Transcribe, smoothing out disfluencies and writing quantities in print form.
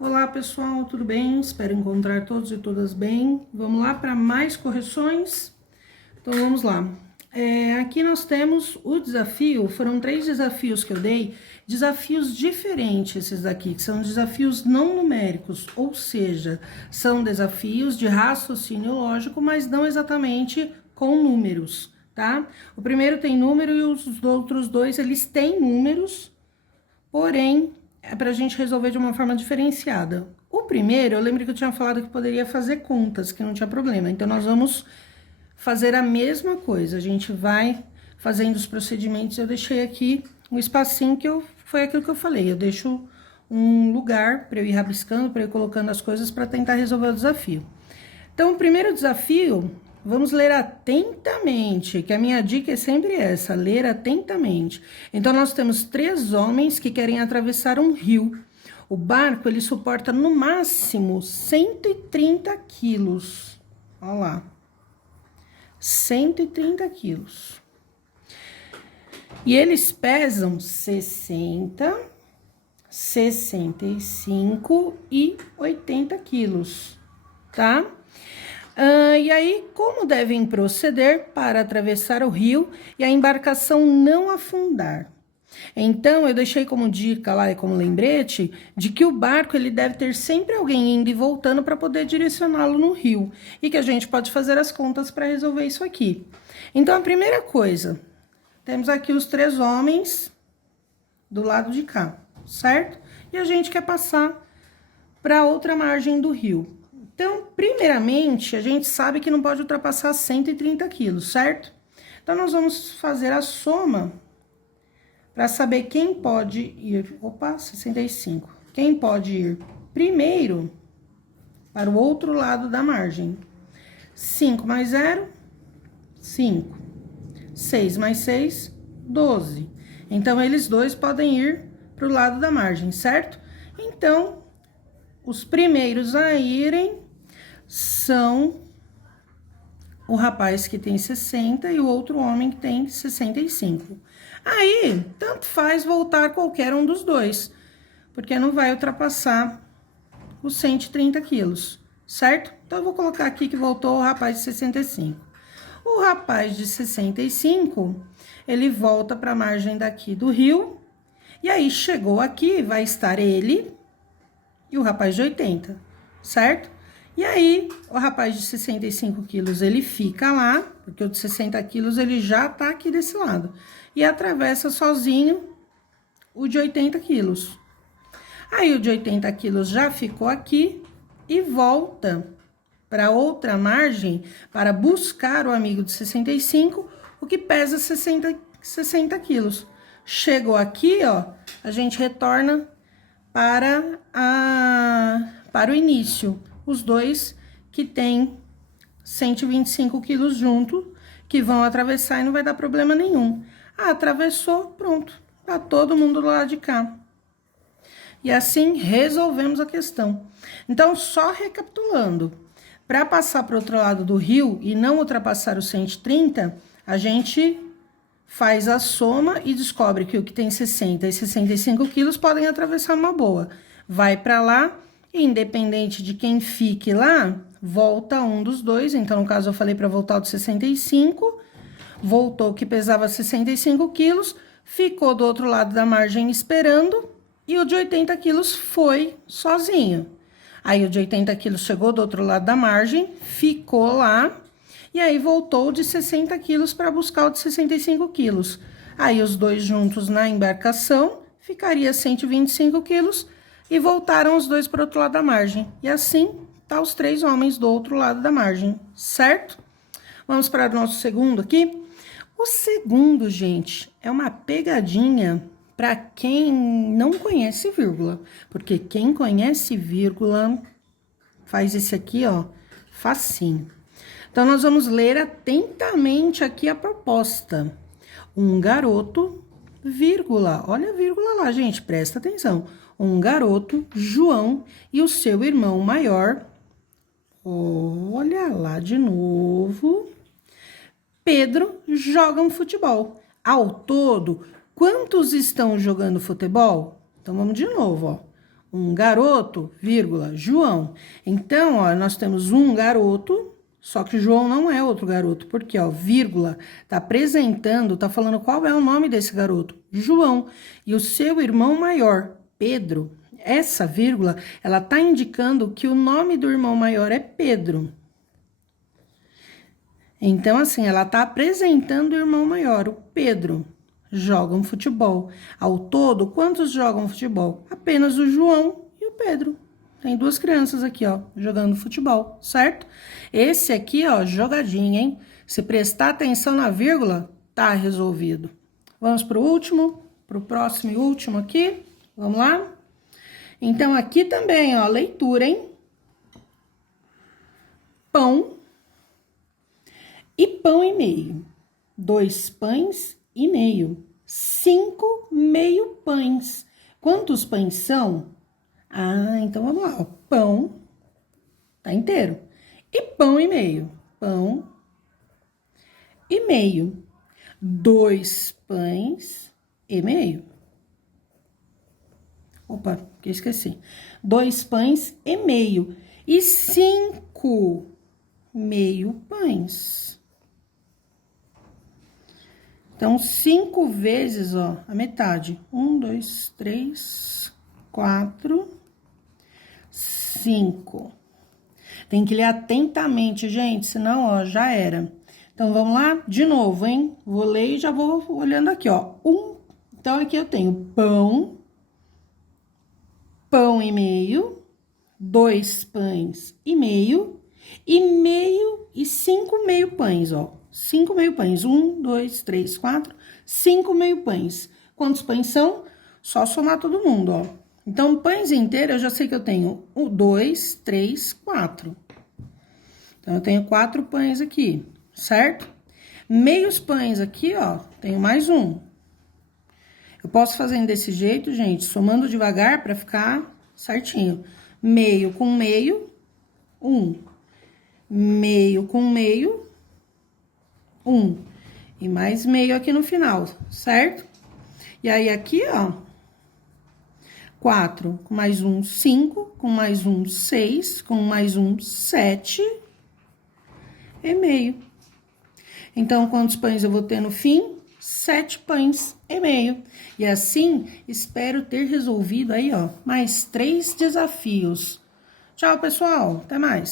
Olá pessoal, tudo bem? Espero encontrar todos e todas bem. Vamos lá para mais correções? Então vamos lá. Aqui nós temos o desafio, foram 3 desafios que eu dei, desafios diferentes esses daqui, que são desafios não numéricos, ou seja, são desafios de raciocínio lógico, mas não exatamente com números, tá? O primeiro tem número e os outros dois, eles têm números, porém, é para a gente resolver de uma forma diferenciada. O primeiro, eu lembro que eu tinha falado que poderia fazer contas, que não tinha problema. Então, nós vamos fazer a mesma coisa. A gente vai fazendo os procedimentos. Eu deixei aqui um espacinho foi aquilo que eu falei. Eu deixo um lugar para eu ir rabiscando, para eu ir colocando as coisas para tentar resolver o desafio. Então, o primeiro desafio, vamos ler atentamente, que a minha dica é sempre essa, ler atentamente. Então, nós temos 3 homens que querem atravessar um rio. O barco, ele suporta no máximo 130 quilos. Olha lá. 130 quilos. E eles pesam 60, 65 e 80 quilos, tá? E aí, como devem proceder para atravessar o rio e a embarcação não afundar? Então, eu deixei como dica lá e como lembrete de que o barco ele deve ter sempre alguém indo e voltando para poder direcioná-lo no rio e que a gente pode fazer as contas para resolver isso aqui. Então, a primeira coisa, temos aqui os 3 homens do lado de cá, certo? E a gente quer passar para outra margem do rio. Então, primeiramente, a gente sabe que não pode ultrapassar 130 quilos, certo? Então, nós vamos fazer a soma para saber quem pode ir... Opa, 65. Quem pode ir primeiro para o outro lado da margem. 5 mais 0, 5. 6 mais 6, 12. Então, eles dois podem ir para o lado da margem, certo? Então, os primeiros a irem são o rapaz que tem 60 e o outro homem que tem 65. Aí, tanto faz voltar qualquer um dos dois, porque não vai ultrapassar os 130 quilos, certo? Então, eu vou colocar aqui que voltou o rapaz de 65. O rapaz de 65, ele volta para a margem daqui do rio, e aí chegou aqui, vai estar ele e o rapaz de 80, certo? E aí, o rapaz de 65 quilos, ele fica lá, porque o de 60 quilos, ele já tá aqui desse lado. E atravessa sozinho o de 80 quilos. Aí, o de 80 quilos já ficou aqui e volta para outra margem para buscar o amigo de 65, o que pesa 60 quilos. Chegou aqui, ó, a gente retorna para o início. Os dois que tem 125 quilos junto, que vão atravessar e não vai dar problema nenhum. Atravessou, pronto, tá todo mundo do lado de cá. E assim resolvemos a questão. Então, só recapitulando, para passar para o outro lado do rio e não ultrapassar os 130, a gente faz a soma e descobre que o que tem 60 e 65 quilos podem atravessar uma boa. Vai para lá, independente de quem fique lá, volta um dos dois. Então, no caso, eu falei para voltar o de 65, voltou que pesava 65 quilos, ficou do outro lado da margem esperando, e o de 80 quilos foi sozinho. Aí, o de 80 quilos chegou do outro lado da margem, ficou lá, e aí voltou de 60 quilos para buscar o de 65 quilos. Aí, os dois juntos na embarcação, ficaria 125 quilos, e voltaram os dois para o outro lado da margem. E assim, tá os 3 homens do outro lado da margem, certo? Vamos para o nosso segundo aqui. O segundo, gente, é uma pegadinha para quem não conhece vírgula. Porque quem conhece vírgula faz esse aqui, ó, facinho. Então, nós vamos ler atentamente aqui a proposta. Um garoto, vírgula. Olha a vírgula lá, gente, presta atenção. Um garoto, João, e o seu irmão maior, olha lá de novo, Pedro, jogam futebol. Ao todo, quantos estão jogando futebol? Então, vamos de novo, ó. um garoto, vírgula, João. Então, ó, nós temos um garoto, só que João não é outro garoto, porque, ó, vírgula, tá apresentando, tá falando qual é o nome desse garoto, João. E o seu irmão maior, Pedro, essa vírgula, ela tá indicando que o nome do irmão maior é Pedro. Então, assim, ela tá apresentando o irmão maior, o Pedro. Jogam futebol. Ao todo, quantos jogam futebol? Apenas o João e o Pedro. Tem duas crianças aqui, ó, jogando futebol, certo? Esse aqui, ó, jogadinha, hein? Se prestar atenção na vírgula, tá resolvido. Vamos pro último, pro próximo e último aqui. Vamos lá? Então, aqui também, ó, leitura, hein? Pão e pão e meio. 2 pães e meio. 5 meio pães. Quantos pães são? Ah, então vamos lá, ó. Pão tá inteiro. E pão e meio. Pão e meio. 2 pães e meio. Opa, que eu esqueci. 2 pães e meio. E 5 meio pães. Então, 5 vezes, ó, a metade. 1, 2, 3, 4, 5. Tem que ler atentamente, gente, senão, ó, já era. Então, vamos lá? De novo, hein? Vou ler e já vou olhando aqui, ó. Então, aqui eu tenho pão, pão e meio, 2 pães e meio, e 5 meio pães, ó. 5 meio pães. 1, 2, 3, 4, 5 meio pães. Quantos pães são? Só somar todo mundo, ó. Então, pães inteiros, eu já sei que eu tenho 1, 2, 3, 4. Então, eu tenho 4 pães aqui, certo? Meios pães aqui, ó, tenho mais um. Eu posso fazer desse jeito, gente, somando devagar pra ficar certinho. Meio com meio, 1. Meio com meio, 1. E mais meio aqui no final, certo? E aí, aqui, ó, 4, com mais um, 5, com mais um, 6, com mais um, 7 e meio. Então, quantos pães eu vou ter no fim? 7 pães e meio. E assim, espero ter resolvido aí, ó, mais 3 desafios. Tchau, pessoal. Até mais.